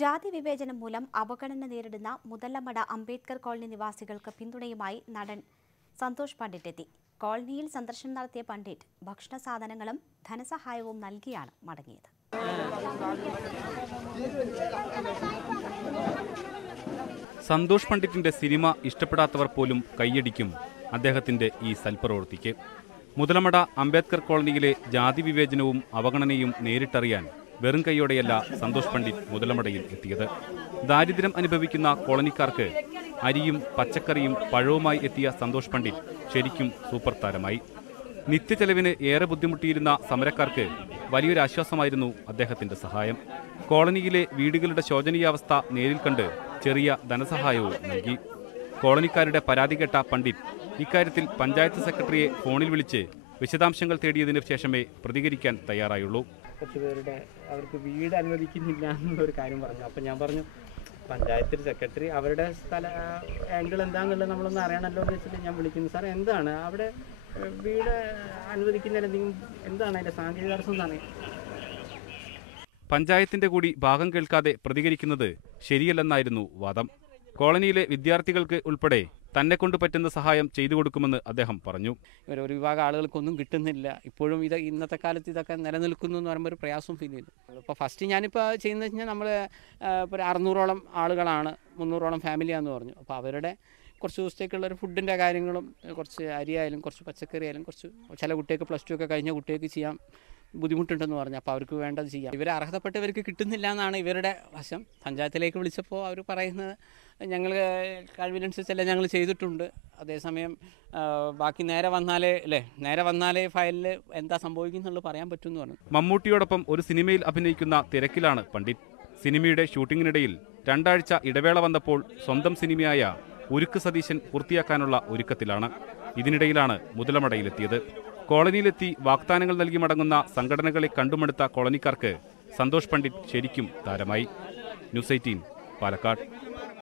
ജാതി വിവേചനം മൂലം അവഗണന നേരിടുന്ന മുതലമട അംബേദ്കർ കോളനി നിവാസികൾക്ക് പിന്തുണയുമായി നടൻ സന്തോഷ് പണ്ഡിറ്റ് എത്തി. കോളനിയിൽ സന്ദർശനം നടത്തിയ പണ്ഡിറ്റ് ഭക്ഷണ സാധനങ്ങളും ധനസഹായവും നൽകിയാണ് മടങ്ങിയത്. സന്തോഷ് പണ്ഡിറ്റിന്റെ സിനിമ ഇഷ്ടപ്പെടാത്തവർ പോലും കൈയടിക്കും അദ്ദേഹത്തിന്റെ ഈ സൽപ്രവൃത്തിക്ക്. മുതലമട അംബേദ്കർ കോളനിയിലെ ജാതി വിവേചനവും അവഗണനയും നേരിട്ടറിയാൻ വെറും കൈയോടെയല്ല സന്തോഷ് പണ്ഡിറ്റ് മുതലമടയിൽ എത്തിയത്. ദാരിദ്ര്യം അനുഭവിക്കുന്ന കോളനിക്കാർക്ക് അരിയും പച്ചക്കറിയും പഴവുമായി എത്തിയ സന്തോഷ് പണ്ഡിറ്റ് ശരിക്കും സൂപ്പർ താരമായി. നിത്യചെലവിന് ഏറെ ബുദ്ധിമുട്ടിയിരുന്ന സമരക്കാർക്ക് വലിയൊരാശ്വാസമായിരുന്നു അദ്ദേഹത്തിന്റെ സഹായം. കോളനിയിലെ വീടുകളുടെ ശോചനീയാവസ്ഥ നേരിൽ കണ്ട് ചെറിയ ധനസഹായവും നൽകി. കോളനിക്കാരുടെ പരാതി കേട്ട പണ്ഡിറ്റ് ഇക്കാര്യത്തിൽ പഞ്ചായത്ത് സെക്രട്ടറിയെ ഫോണിൽ വിളിച്ച് വിശദാംശങ്ങൾ തേടിയതിനു ശേഷമേ പ്രതികരിക്കാൻ തയ്യാറായുള്ളൂ. കുറച്ച് പേരുടെ അവർക്ക് വീട് അനുവദിക്കുന്നില്ല എന്നുള്ളൊരു കാര്യം പറഞ്ഞു. അപ്പം ഞാൻ പറഞ്ഞു, പഞ്ചായത്ത് സെക്രട്ടറി അവരുടെ ആംഗിൾ എന്താണെന്നുള്ളത് നമ്മളൊന്ന് അറിയണമല്ലോ എന്ന് വെച്ചിട്ട് ഞാൻ വിളിക്കുന്നു. സാർ എന്താണ് അവിടെ വീട് അനുവദിക്കുന്നതിന് എന്താണ് അതിൻ്റെ സാങ്കേതിക തടസ്സം എന്താണ്? പഞ്ചായത്തിന്റെ കൂടി ഭാഗം കേൾക്കാതെ പ്രതികരിക്കുന്നത് ശരിയല്ലെന്നായിരുന്നു വാദം. കോളനിയിലെ വിദ്യാർത്ഥികൾക്ക് ഉൾപ്പെടെ തന്നെ കൊണ്ട് പറ്റുന്ന സഹായം ചെയ്തു കൊടുക്കുമെന്ന് അദ്ദേഹം പറഞ്ഞു. ഒരു വിഭാഗം ആളുകൾക്കൊന്നും കിട്ടുന്നില്ല. ഇപ്പോഴും ഇന്നത്തെ കാലത്ത് ഇതൊക്കെ നിലനിൽക്കുന്നു എന്ന് പറയുമ്പോൾ ഒരു പ്രയാസം ഫീൽ ചെയ്തു. ഇപ്പോൾ ഫസ്റ്റ് ഞാനിപ്പോൾ ചെയ്യുന്നത് വെച്ചാൽ നമ്മൾ ഇപ്പോൾ 600ഓളം ആളുകളാണ്, 300ഓളം ഫാമിലിയാണെന്ന് പറഞ്ഞു. അപ്പോൾ അവരുടെ കുറച്ച് ദിവസത്തേക്കുള്ളൊരു ഫുഡിൻ്റെ കാര്യങ്ങളും കുറച്ച് അരിയായാലും കുറച്ച് പച്ചക്കറി ആയാലും കുറച്ച് ചില കുട്ടികൾക്ക് +2 ഒക്കെ കഴിഞ്ഞ കുട്ടികൾക്ക് ചെയ്യാൻ ബുദ്ധിമുട്ടുണ്ടെന്ന് പറഞ്ഞു. അപ്പോൾ അവർക്ക് വേണ്ടത് ചെയ്യാം. ഇവരെ അർഹതപ്പെട്ടവർക്ക് കിട്ടുന്നില്ല എന്നാണ് ഇവരുടെ വശം. പഞ്ചായത്തിലേക്ക് വിളിച്ചപ്പോൾ അവർ പറയുന്നത് ഞങ്ങൾ കഴിവിനനുസരിച്ചല്ല ഞങ്ങൾ ചെയ്തിട്ടുണ്ട്. അതേസമയം ബാക്കി നേരെ വന്നാലേ ഫയലിൽ എന്താ സംഭവിക്കുന്നുള്ളത് പറയാൻ പറ്റുമെന്ന് പറഞ്ഞു. മമ്മൂട്ടിയോടൊപ്പം ഒരു സിനിമയിൽ അഭിനയിക്കുന്ന തിരക്കിലാണ് പണ്ഡിറ്റ്. സിനിമയുടെ ഷൂട്ടിങ്ങിനിടയിൽ 2 ആഴ്ച ഇടവേള വന്നപ്പോൾ സ്വന്തം സിനിമയായ ഉരുക്ക് സതീശൻ പൂർത്തിയാക്കാനുള്ള ഒരുക്കത്തിലാണ്. ഇതിനിടയിലാണ് മുതലമടയിലെത്തിയത്. കോളനിയിലെത്തി വാഗ്ദാനങ്ങൾ നൽകി മടങ്ങുന്ന സംഘടനകളെ കണ്ടുമടുത്ത കോളനിക്കാർക്ക് സന്തോഷ് പണ്ഡിറ്റ് ശരിക്കും താരമായി. ന്യൂസ് 18 പാലക്കാട്.